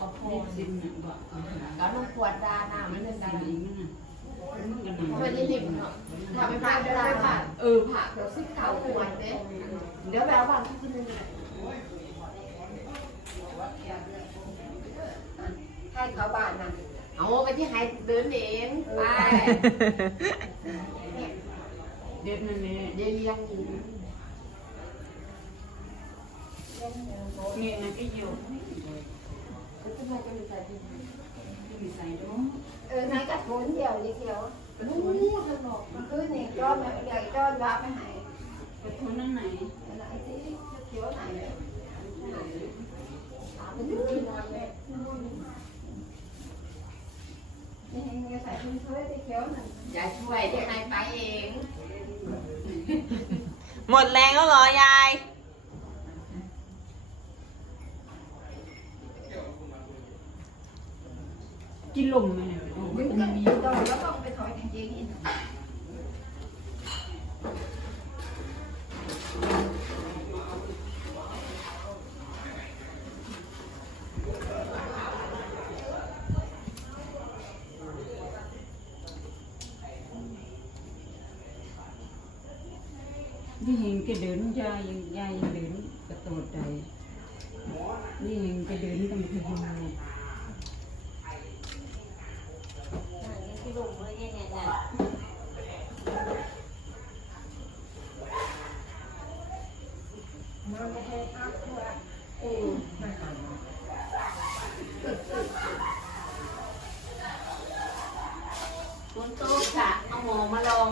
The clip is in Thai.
กับพ่อนี่สิบหนึ่งบอกก็น้องปวดดาหน้ามันเป็นสิดาบอีกนั่นน่ะมันกันหนึ่งไม่ได้ริมเนาะทำไปผ่านได้ผ่านเออผ่าเดี๋ยวซิเขาปวดเด้เดี๋ยวแววบ้านขึ้นนึงให้เขาบ้านนั่นเอาไปที่ให้เดินเองไปเด็ดนั่นนี่เดี๋ยวเลี้ยงอยู่เงี้ยนั่นก็อยู่ทำไมจะมีใส่ที่ที่มีใส่ด้วย เออนายกัดโนเดียวนี่เดียวนู้นถนนมันคือนี่จอนใหญ่จอนรับไม่หายกระทุนนั่นไหนอะไรที่เขียวไหนมันอยู่ที่นอนเลยนี่เองใส่ชุดเสื้อที่เขียวนั่นอย่าช่วยเดี๋ยวนายไปเอง หมดแรงแล้วเหรอยาย กินลมไหมโอ้ดึยงมักันนมีตอนแล้วต้องไปถอยจริงๆนี่เห็นแกเดินยายยายเดินกระโดดใจนี่เห็นแกเดินกันคื คุณโต๊ะค่ะเอาหมอมาลอง